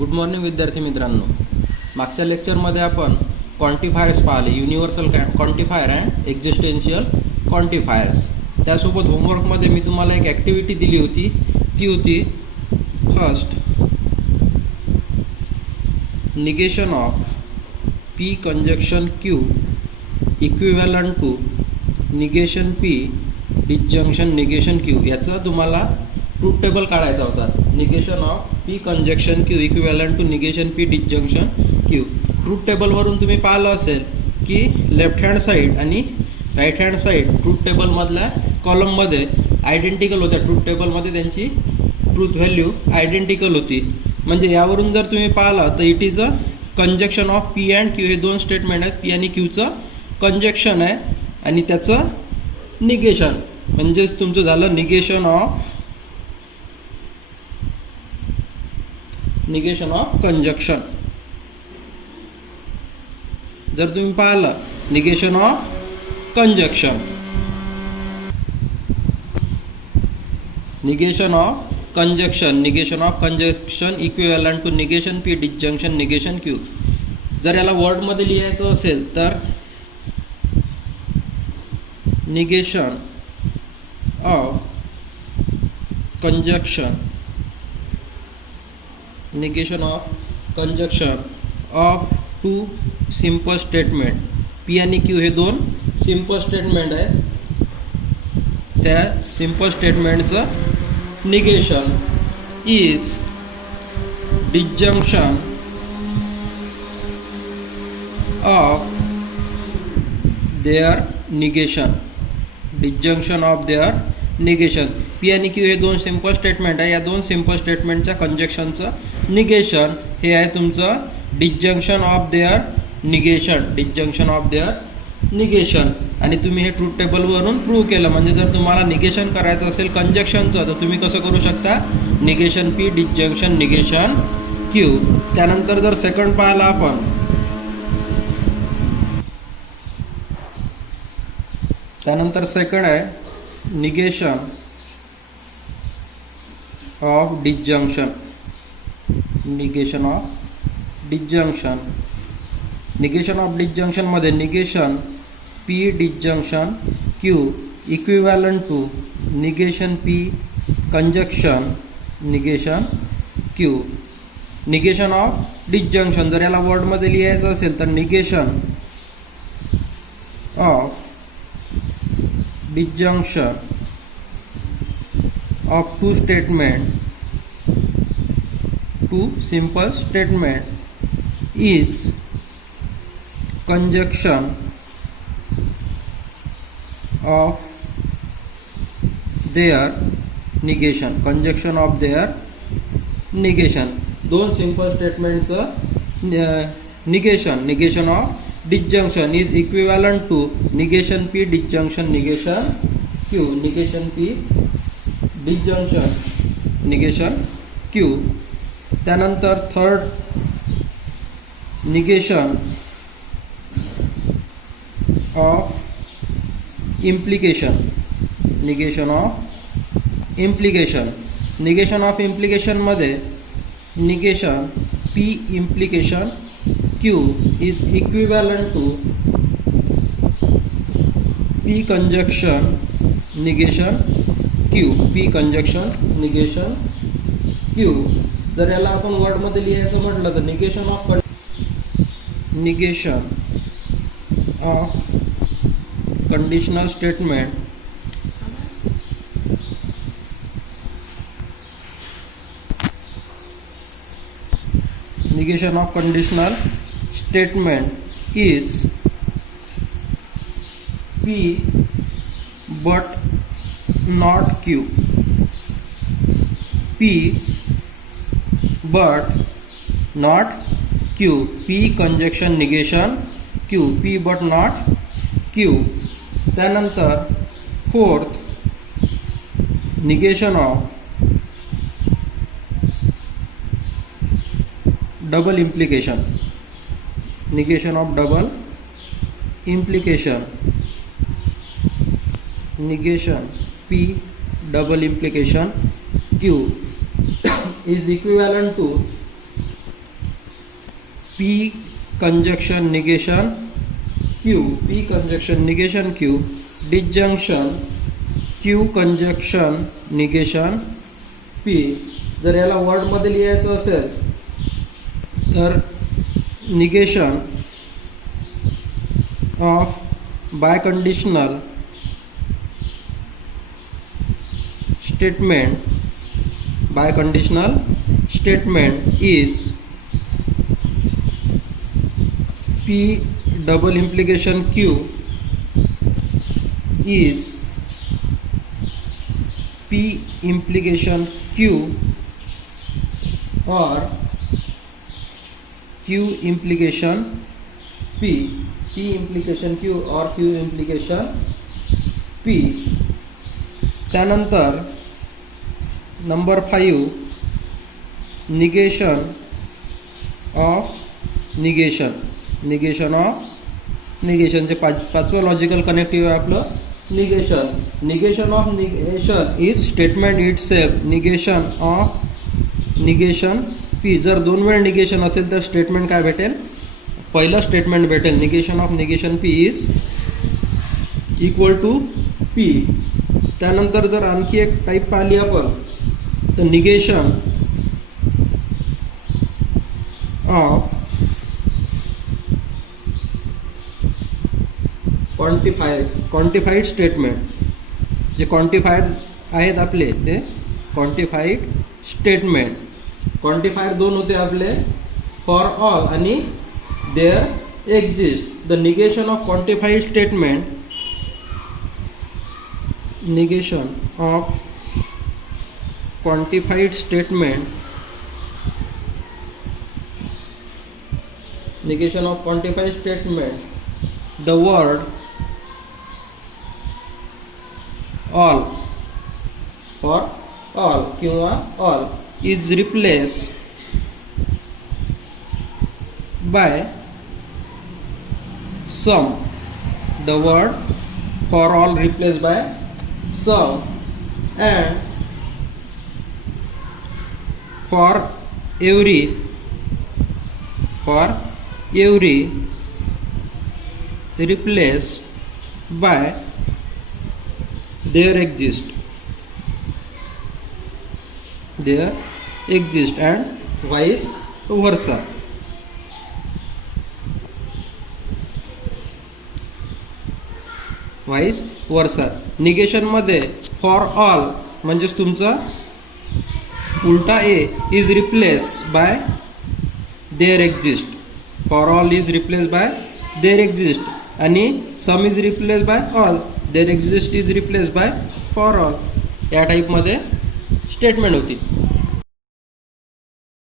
Good morning विद्यार्थी मित्रांनो. मागच्या लेक्चरमध्ये आपण क्वांटिफायर्स पाहिले, universal quantifier and existential quantifiers. त्यासोबत होमवर्कमध्ये मी तुम्हाला एक ॲक्टिव्हिटी दिली होती, ती होती first negation of P conjunction Q equivalent to negation P disjunction negation Q. याचा तुम्हाला ट्रूथ टेबल काढायचा होता. Negation of P conjunction Q equivalent to negation P disjunction Q. Truth टेबलवरून तुम्ही पाहिलं असेल की लेफ्ट हँड साईड आणि राईट हँड साईड ट्रूथ टेबलमधल्या कॉलममध्ये आयडेंटिकल होत्या. ट्रूथ टेबलमध्ये त्यांची ट्रूथ व्हॅल्यू आयडेंटिकल होती. म्हणजे यावरून जर तुम्ही पाहिला तर it is a conjunction of P and Q. हे दोन स्टेटमेंट आहेत. पी आणि क्यूचं कंजक्शन आहे आणि त्याचं निगेशन, म्हणजेच तुमचं झालं निगेशन ऑफ कंजक्शन. जर तुम्ही पाहिलं negation of conjunction equivalent to negation P disjunction negation Q. जर याला वर्डमध्ये लिहायचं असेल तर negation of conjunction of two simple statement. P आणि क्यू हे दोन सिंपल स्टेटमेंट आहेत. त्या सिंपल स्टेटमेंटचं negation is disjunction of their negation. P आणि क्यू हे दोन सिंपल स्टेटमेंट आहे. या दोन सिंपल स्टेटमेंटच्या कंजक्शनचं निगेशन हे आहे तुमचं डिसजंक्शन ऑफ देअर निगेशन. आणि तुम्ही हे ट्रूथ टेबलवरून प्रूव्ह केलं. म्हणजे जर तुम्हाला निगेशन करायचं असेल कंजक्शनचं तर तुम्ही कसं करू शकता, negation P disjunction negation Q. त्यानंतर जर सेकंड पाहिला आपण, त्यानंतर सेकंड आहे negation of disjunction. Negation of disjunction मध्ये negation P disjunction Q equivalent to negation P conjunction negation Q. Negation of disjunction जर याला वर्डमध्ये लिहायचं असेल तर negation of disjunction of two simple statement is conjunction of their negation. दोन simple स्टेटमेंटचं negation of disjunction is equivalent to negation p disjunction negation q. negation p disjunction negation q. त्यानंतर third negation of implication. Negation of implication मध्ये negation p implication Q is equivalent to P conjunction negation Q. जर याला आपण word मध्ये लिहायचं म्हटलं तर negation of conditional statement is P but not Q. P conjunction negation Q. P but not Q. त्यानंतर fourth negation of double implication. negation of double implication. negation P double implication Q is equivalent to P conjunction negation Q, P conjunction negation Q, disjunction Q conjunction negation P. जर याला वर्डमध्ये लिहायचं असेल तर negation of biconditional statement is P double implication Q is P implication Q or Q implication P, P implication Q or Q implication P. त्यानंतर number 5 negation of negation of निगेशनचे पाचवं logical connective आहे आपलं negation of negation is statement itself negation P. जर 2 वेळ negation असेल तर statement काय भेटेल, पहिलं स्टेटमेंट भेटेल negation of negation p is equal to p. त्यानंतर जर आणखी एक टाईप पाहिली आपण तर निगेशन ऑफ क्वांटिफाईड स्टेटमेंट. जे क्वांटिफाईड आहेत आपले ते क्वांटिफाईड स्टेटमेंट. क्वांटिफायर 2 होते आपले फॉर ऑल आणि there exist. The negation of quantified statement, negation of quantified statement, negation of quantified statement, the word all for all किंवा all is replaced by some. The word for all replaced by some, and for every replaced by there exist and vice versa. निगेशन मध्ये for all म्हणजे तुमचा उलटा A is replace by there exist. For all is replace by there exist आणि some is replace by all. There exist is replace by for all. या टाईपमध्ये statement होती.